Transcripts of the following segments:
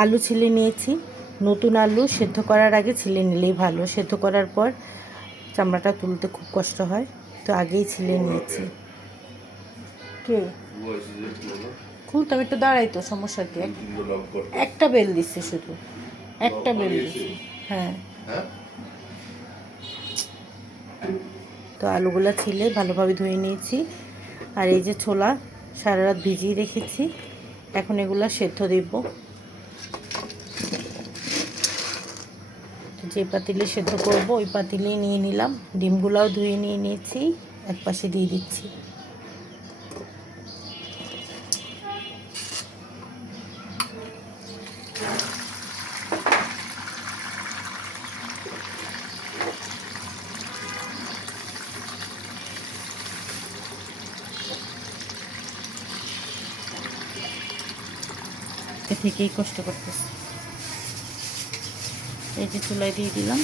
আলু ছিলে নিয়েছি। নতুন আলু সেদ্ধ করার আগে ছিলে নিলেই ভালো, সেদ্ধ করার পর চামড়াটা তুলতে খুব কষ্ট হয়, তো আগেই ছিলে নিয়েছি। কে খুলতে আমি একটু দাঁড়াই, তো সমস্যা কি? একটা বেল দিচ্ছে, শুধু একটা বেল দিচ্ছে। হ্যাঁ, তো আলুগুলো ছিলে ভালোভাবে ধুয়ে নিয়েছি। আর এই যে ছোলা সারা রাত ভিজিয়ে রেখেছি, এখন এগুলা সেদ্ধ দিব। যে পাতিলে সেদ্ধ করব ওই পাতিলেই নিয়ে নিলাম। ডিমগুলাও ধুয়ে নিয়ে নিয়েছি, এক পাশে দিয়ে দিচ্ছি। থেকেই কষ্ট করতেছি। এই যে চুলায় দিয়ে দিলাম,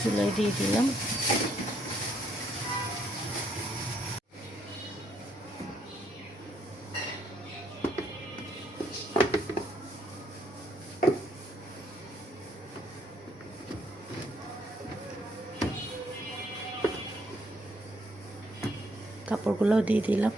চুলায় দিয়ে দিলাম। কাপড়গুলোও দিয়ে দিলাম।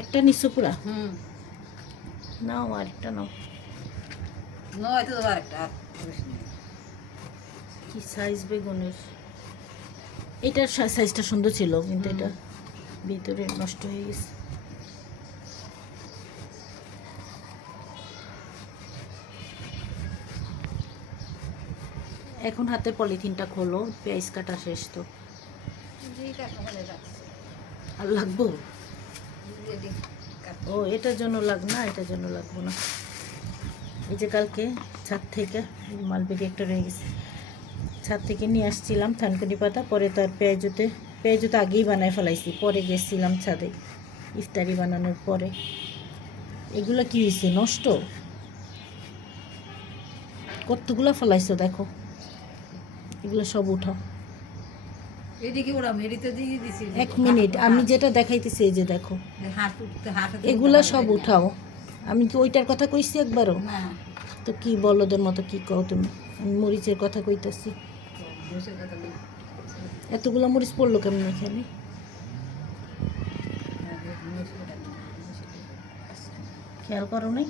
একটা নিচু পুরা নাও, আরেকটা নাও। কি সাইজ বেগুনের! এটার সাইজটা সুন্দর ছিল, কিন্তু এটা ভিতরে নষ্ট হয়ে গেছে। এখন হাতে পলিথিনটা খোলো, পেঁয়াজ কাটা শেষ তো। আর লাগবো? ও, এটার জন্য না, এটার জন্য লাগবো না। এই যে কালকে ছাদ থেকে মালবেরি একটা রয়ে গেছে, ছাদ থেকে নিয়ে আসছিলাম থানকুনি পাতা। পরে তো আর পেঁয়াজুতে আগেই বানায় ফেলাইছি, পরে গেছিলাম ছাদে ইফতারি বানানোর পরে। এগুলো কি হয়েছে, নষ্ট? কতগুলো ফেলাইছো দেখো, এগুলো সব উঠাও। এক মিনিট, আমি যেটা দেখাইতেছি এই যে দেখো, এগুলা সব উঠাও। আমি তো ওইটার কথা কইছি একবারও। তো কি বলদের মতো কি কও তুমি? আমি মরিচের কথা কইতাছি। এতগুলো মরিচ পড়লো কেমন এখানে? খেয়াল করো নাই?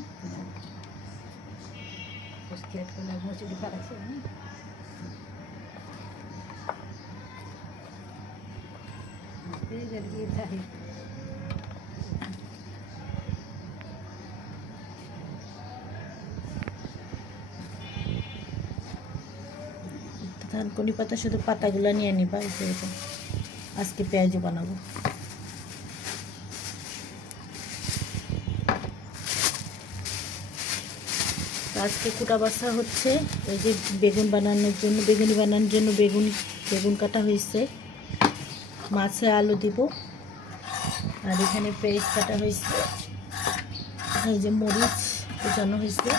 থানকুনি পাতা শুধু পাতাগুলো নিয়ে নিবা, এরকম। আজকে পেঁয়াজও বানাবো। আজকে কুটা বাছা হচ্ছে। এই যে বেগুনি বানানোর জন্য বেগুন কাটা হয়েছে। মাছে আলু দিব। আর এখানে পেঁয়াজ কাটা হয়েছে। এই যে মরিচ কুচানো হয়েছে।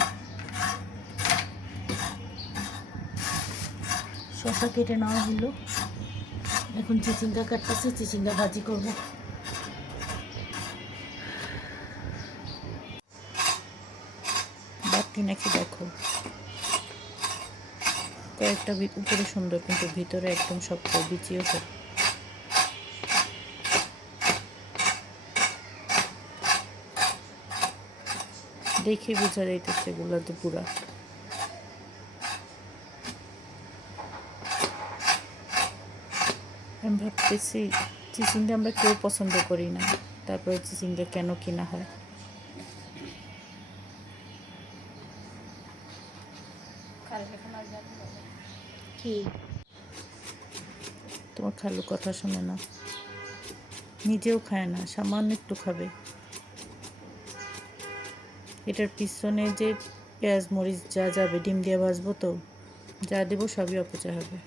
শসা কেটে নেওয়া হলো। এখন চিচিঙ্গা কাটতেছি, চিচিঙ্গা ভাজি করব। বাতি নাকি দেখো, কয়েকটা উপরে সুন্দর, কিন্তু ভিতরে একদম শক্ত, বিচিও সব। দেখে বোঝা যাইতেছে এগুলো তো পুরা। আমি ভাবতেছি চিচিঙ্গা আমরা কেউ পছন্দ করি না, তারপরে চিচিঙ্গা কেন কিনা হয়। কি তোমার খালু কথা শোনে না, নিজেও খায় না, সামান্য একটু খাবে। এটার পিছনে যে পেঁয়াজ মরিচ যা যাবে, ডিম দিয়ে ভাজবো, তো যা দেবো সবই অপচয় হবে।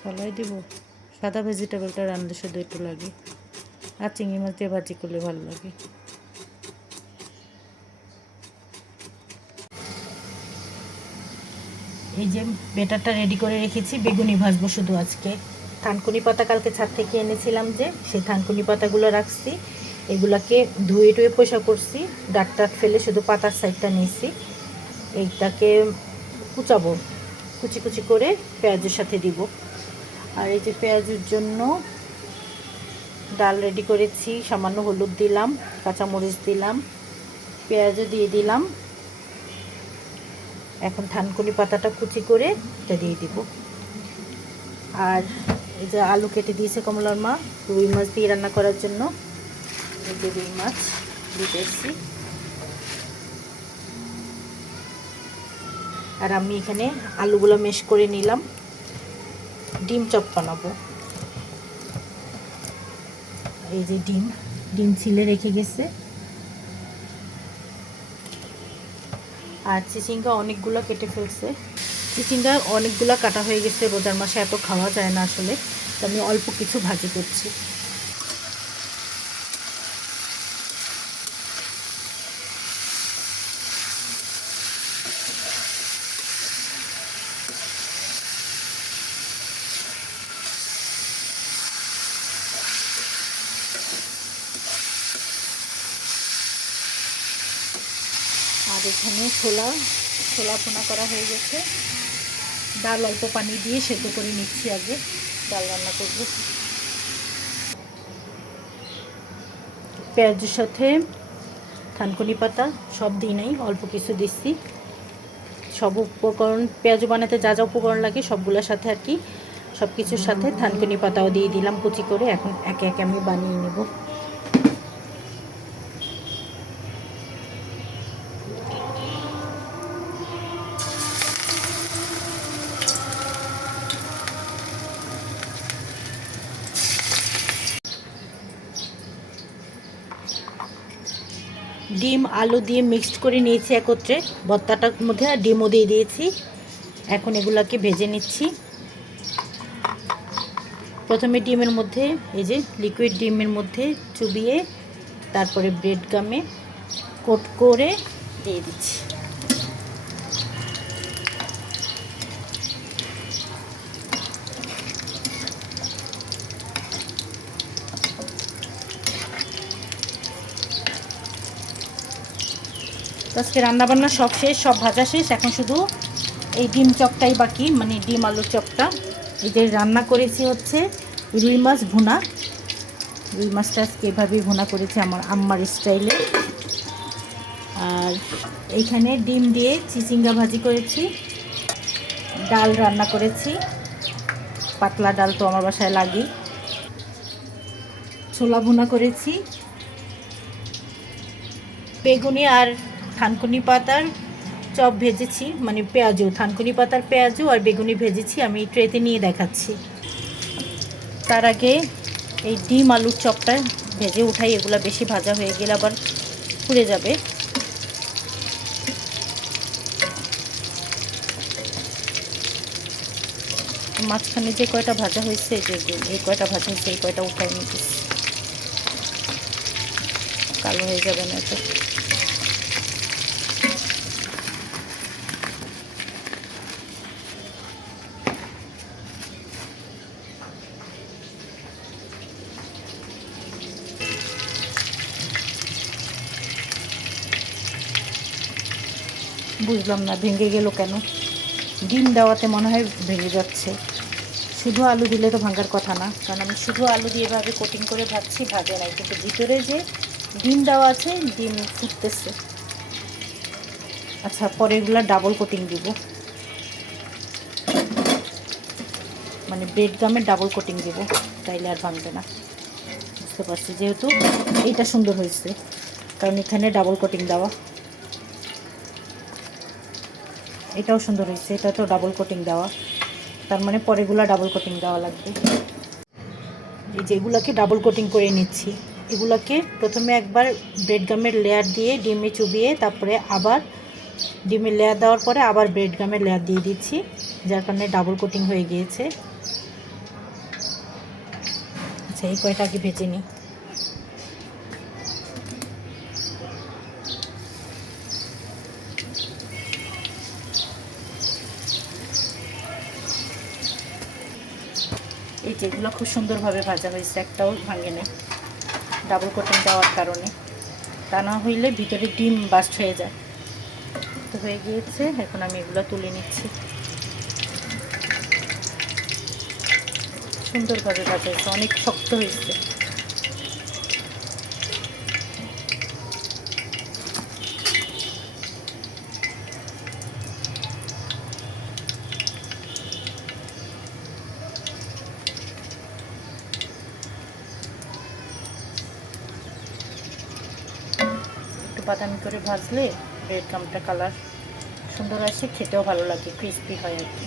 ফলাই দেবো। সাদা ভেজিটেবলটা রান্না শুধু একটু লাগে, আর চিংড়ি মাছ দিয়ে ভাজি করলে ভালো লাগে। এই যে বেটারটা রেডি করে রেখেছি, বেগুনি ভাজবো শুধু আজকে। থানকুনি পাতা কালকে ছাদ থেকে এনেছিলাম, যে সেই থানকুনি পাতাগুলো রাখছি, এগুলাকে ধুয়ে টুয়ে পরিষ্কার করছি, ডাট টাট ফেলে শুধু পাতার সাইডটা নিয়েছি। এইটাকে কুচাবো, কুচি কুচি করে পেঁয়াজের সাথে দিব। আর এই যে পেঁয়াজের জন্য ডাল রেডি করেছি, সামান্য হলুদ দিলাম, কাঁচামরিচ দিলাম, পেঁয়াজও দিয়ে দিলাম। এখন থানকুনি পাতাটা কুচি করে এটা দিয়ে দিব। আর এই যে আলু কেটে দিয়েছে কমলার মা রুই মাছ দিয়ে রান্না করার জন্য, এই যে রুই মাছ দিতেছি। আর আমি এখানে আলুগুলো মেশ করে নিলাম, ডিম চপ বানাবো। এই যে ডিম ছিলে রেখে গেছে। আর চিচিঙ্গা অনেকগুলো কেটে ফেলছে, চিচিঙ্গা অনেকগুলো কাটা হয়ে গেছে, রোজার মাসে এত খাওয়া যায় না আসলে, তো আমি অল্প কিছু ভাজি করছি। আর এখানে ছোলা ভুনা করা হয়ে গেছে, ডাল অল্প পানি দিয়ে সেদ্ধ করে নিচ্ছি, আগে ডাল রান্না করব। পেঁয়াজের সাথে থানকুনি পাতা সব দিই নাই, অল্প কিছু দিচ্ছি। সব উপকরণ পেঁয়াজ বানাতে যা যা উপকরণ লাগে সবগুলোর সাথে আর কি, সব কিছুর সাথে থানকুনি পাতাও দিয়ে দিলাম কুচি করে। এখন একে একে আমি বানিয়ে নেব। ডিম আলু দিয়ে মিক্সড করে নিয়েছি একত্রে ভর্তাটার মধ্যে, আর ডিমও দিয়ে দিয়েছি। এখন এগুলাকে ভেজে নিচ্ছি। প্রথমে ডিমের মধ্যে এই যে লিকুইড ডিমের মধ্যে চুবিয়ে তারপরে ব্রেড গামে কোট করে দিয়ে দিচ্ছি। আজকে রান্নাবান্না সব শেষ, সব ভাজা শেষ, এখন শুধু এই ডিম চপটাই বাকি, মানে ডিম আলুর চপটা। এই যে রান্না করেছি হচ্ছে রুই মাছ ভুনা, রুই মাছটা আজকে এভাবেই ভুনা করেছি আমার আম্মার স্টাইলে। আর এইখানে ডিম দিয়ে চিচিঙ্গা ভাজি করেছি, ডাল রান্না করেছি, পাতলা ডাল তো আমার বাসায় লাগেই, ছোলা ভুনা করেছি, বেগুনি আর থানকুনি পাতার চপ ভেজেছি, মানে পেঁয়াজু, থানকুনি পাতার পেঁয়াজু আর বেগুনি ভেজেছি, আমি ট্রেতে নিয়ে দেখাচ্ছি। তার আগে এই ডিম আলুর চপটা ভেজে উঠাই, এগুলো বেশি ভাজা হয়ে গেলে আবার পুড়ে যাবে। মাঝখানে যে কয়টা ভাজা হয়েছে, এই কয়টা ভাজা হয়েছে, এই কয়টা উঠাই নিতেছি, কালো হয়ে যাবে না তো। বুঝলাম না ভেঙে গেল কেন, ডিম দেওয়াতে মনে হয় ভেঙে যাচ্ছে। শুধু আলু দিলে তো ভাঙার কথা না, কারণ আমি শুধু আলু দিয়ে এভাবে কোটিং করে ভাজছি, ভাজে নাই, কিন্তু ভিতরে যে ডিম দেওয়া আছে ডিম ফুটতেছে। আচ্ছা, পরে এগুলো ডাবল কোটিং দিব, মানে ব্রেড গামে ডাবল কোটিং দিব, তাইলে আর ভাঙবে না। বুঝতে পারছি, যেহেতু এইটা সুন্দর হয়েছে কারণ এখানে ডাবল কোটিং দেওয়া, এটাও সুন্দর হয়েছে, এটা তো ডাবল কোটিং দেওয়া, তার মানে পরেগুলো ডাবল কোটিং দেওয়া লাগবে। এই যে এগুলোকে ডাবল কোটিং করে নিচ্ছি, এগুলোকে প্রথমে একবার ব্রেড গামের লেয়ার দিয়ে ডিমে চুবিয়ে, তারপরে আবার ডিমের লেয়ার দেওয়ার পরে আবার ব্রেড গামের লেয়ার দিয়ে দিচ্ছি, যার কারণে ডাবল কোটিং হয়ে গিয়েছে। আচ্ছা, এই কয়টা আগে ভেজে নিই। এই যেগুলো খুব সুন্দরভাবে ভাজা হয়েছে, একটাও ভাঙে না, ডাবল কোটিং দেওয়ার কারণে। তা না হইলে ভিতরে ডিম বাস্ট হয়ে যায়। তো হয়ে গিয়েছে, এখন আমি এগুলো তুলে নিচ্ছি। সুন্দরভাবে ভাজা হয়েছে, অনেক শক্ত হয়েছে। একটু বাদামি করে ভাজলে ব্রেড ক্রাম্বটা কালার সুন্দর আসে, খেতেও ভালো লাগে, ক্রিস্পি হয় আর কি।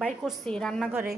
বাইর করছি রান্নাঘরে।